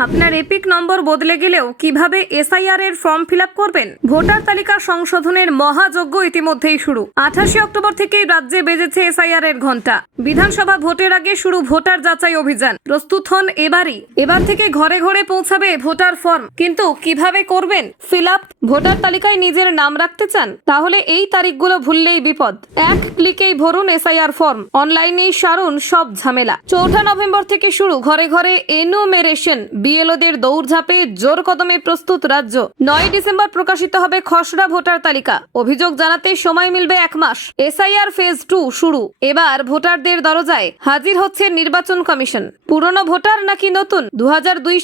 আপনার এপিক নম্বর বদলে গেলেও কীভাবে এসআইআর এর ফর্ম ফিল করবেন? ভোটার তালিকা সংশোধনের মহাযজ্ঞ ইতিমধ্যেই শুরু। আঠাশে অক্টোবর থেকেই রাজ্যে বেজেছে এসআইআর এর ঘণ্টা বিধানসভা ভোটের আগে শুরু ভোটার যাচাই অভিযান। প্রস্তুত হন এবারই। এবার থেকে ঘরে ঘরে পৌঁছাবে ভোটার ফর্ম। কিন্তু কীভাবে করবেন? ফিল আপ ভোটার তালিকায় নিজের নাম রাখতে চান? তাহলে এই তারিখগুলো ভুললেই বিপদ। এক ক্লিকেই ভরুন এসআইআর ফর্ম। অনলাইনেই সারুন সব ঝামেলা। চৌঠা নভেম্বর থেকে শুরু ঘরে ঘরে এনুমেরেশন বিএলওদের দৌড়ঝাঁপে জোর কদমে প্রস্তুত রাজ্য। নয় ডিসেম্বর প্রকাশিত হবে খসড়া ভোটার তালিকা। অভিযোগ জানাতে সময় মিলবে এক মাস। এসআইআর ফেজ টু শুরু। এবার ভোটারদের দরজায় হাজির হচ্ছে নির্বাচন কমিশন। পুরনো ভোটার নাকি নতুন? দু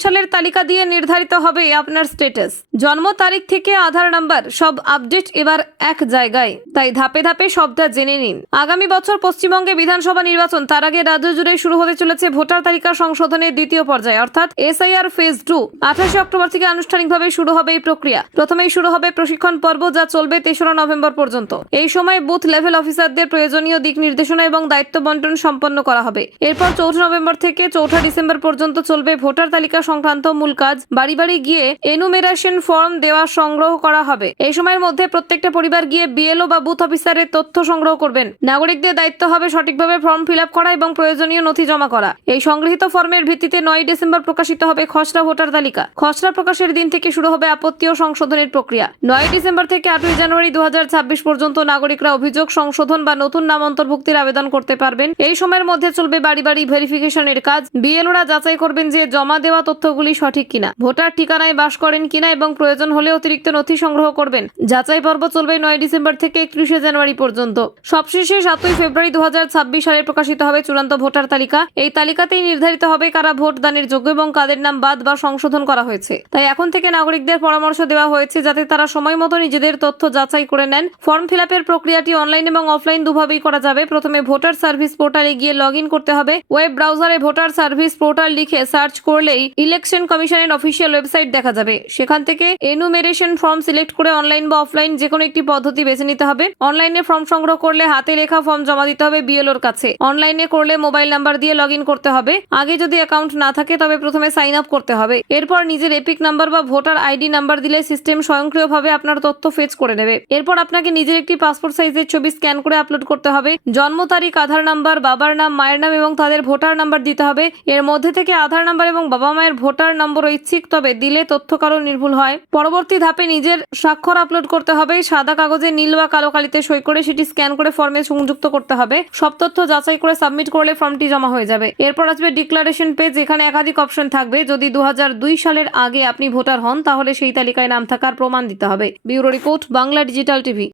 সালের তালিকা দিয়ে নির্ধারিত হবে আপনার স্টেটাস জন্ম তারিখ থেকে আধার নাম্বার, সব আপডেট এবার এক জায়গায়। তাই ধাপে ধাপে সবটা জেনে নিন। আগামী বছর পশ্চিমবঙ্গে বিধানসভা নির্বাচন, তার আগে রাজ্য জুড়ে শুরু হতে চলেছে ভোটার তালিকা সংশোধনের দ্বিতীয় পর্যায়ে। অর্থাৎ এসআইআর ফেজ টু আঠাশে অক্টোবর থেকে আনুষ্ঠানিকভাবে শুরু হবে এই প্রক্রিয়া। প্রথমেই শুরু হবে প্রশিক্ষণ পর্ব যা চলবে তেসরা নভেম্বর পর্যন্ত। এই সময় বুথ লেভেল অফিসারদের প্রয়োজনীয় দিক নির্দেশনা এবং দায়িত্ব বন্টন সম্পন্ন করা হবে। এরপর চৌঠা নভেম্বর থেকে চৌঠা ডিসেম্বর পর্যন্ত চলবে ভোটার তালিকা সংক্রান্ত মূল কাজ। বাড়ি বাড়ি গিয়ে এনুমেরেশন ফর্ম দেওয়া সংগ্রহ করা হবে। এই সময়ের মধ্যে প্রত্যেকটা পরিবার গিয়ে বিএলও বা বুথ অফিসারের তথ্য সংগ্রহ করবেন। নাগরিকদের দায়িত্ব হবে সঠিকভাবে ফর্ম ফিল করা এবং প্রয়োজনীয় নথি জমা করা। এই সংগৃহীত ফর্মের ভিত্তিতে নয় ডিসেম্বর প্রকাশিত হবে। খসড়া ভোটার তালিকা। খসড়া প্রকাশের দিন থেকে শুরু হবে আপত্তি ও সংশোধনের প্রক্রিয়া। নয় ডিসেম্বর থেকে আটই জানুয়ারি দু পর্যন্ত নাগরিকরা অভিযোগ সংশোধন বা নতুন নাম অন্তর্ভুক্তির আবেদন করতে পারবেন। এই সময়ের মধ্যে চলবে বাড়ি বাড়ি ভেরিফিকেশনের কাজ। বিএলওরা যাচাই করবেন যে জমা দেওয়া তথ্যগুলি সঠিক কিনা। ভোটার ঠিকানায় বাস করেন কিনা এবং প্রয়োজন হলে অতিরিক্ত নথি সংগ্রহ করবেন। যাচাই পর্ব চলবে নয় ডিসেম্বর থেকে একত্রিশে জানুয়ারি পর্যন্ত। সবশেষে সাতই ফেব্রুয়ারি দু হাজার ছাব্বিশ সালে প্রকাশিত হবে চূড়ান্ত ভোটার তালিকা। এই তালিকাতেই নির্ধারিত হবে কারা ভোট দানের যোগ্য এবং কাদের নাম বাদ বা সংশোধন করা হয়েছে। তাই এখন থেকে নাগরিকদের পরামর্শ দেওয়া হয়েছে যাতে তারা সময় মতো নিজেদের তথ্য যাচাই করে নেন। ফর্ম ফিল প্রক্রিয়াটি অনলাইন এবং অফলাইন দুভাবেই করা যাবে। প্রথমে ভোটার সার্ভিস পোর্টালে গিয়ে লগ করতে হবে। ওয়েব ব্রাউজারে ভোটার সার্ভিস পোর্টাল লিখে সার্চ করলেই ইলেকশন কমিশনের অফিসিয়াল ওয়েবসাইট দেখা যাবে। সেখান থেকে এনুমেরেশন ফর্ম সিলেক্ট করে অনলাইন বা অফলাইন যে কোনো একটি পদ্ধতি বেছে নিতে হবে। অনলাইনে ফর্ম সংগ্রহ করলে হাতে লেখা ফর্ম জমা দিতে হবে বিএলওর কাছে। অনলাইনে করলে মোবাইল নাম্বার দিয়ে লগ করতে হবে। আগে যদি অ্যাকাউন্ট না থাকে, তবে প্রথমে সাইন আপ করতে হবে। এরপর নিজের এপিক নাম্বার বা ভোটার আইডি নাম্বার দিলে সিস্টেম স্বয়ংক্রিয়ভাবে আপনার তথ্য ফেচ করে নেবে। এরপর আপনাকে নিজের একটি পাসপোর্ট সাইজের ছবি স্ক্যান করে আপলোড করতে হবে। জন্ম তারিখ, আধার নাম্বার বাবার নাম, মায়ের নাম এবং তাদের ভোটার নাম্বার দিতে হবে। এর মধ্যে থেকে আধার নাম্বার এবং বাবা মায়ের ভোটার নম্বর ঐচ্ছিক তবে দিলে তথ্য কারও নির্ভুল হয়। পরবর্তী ধাপে নিজের স্বাক্ষর আপলোড করতে হবে। সাদা কাগজে নীল বা কালো কালিতে সই করে সেটি স্ক্যান করে ফর্মে সংযুক্ত করতে হবে। সব তথ্য যাচাই করে সাবমিট করলে ফর্মটি জমা হয়ে যাবে। এরপর আসবে ডিক্লারেশন পেজ এখানে একাধিক অপশন থাকবে। যদি দু হাজার দুই সালের আগে আপনি ভোটার হন, তাহলে সেই তালিকায় নাম থাকার প্রমাণ দিতে হবে। Bureau report, Bangla digital TV.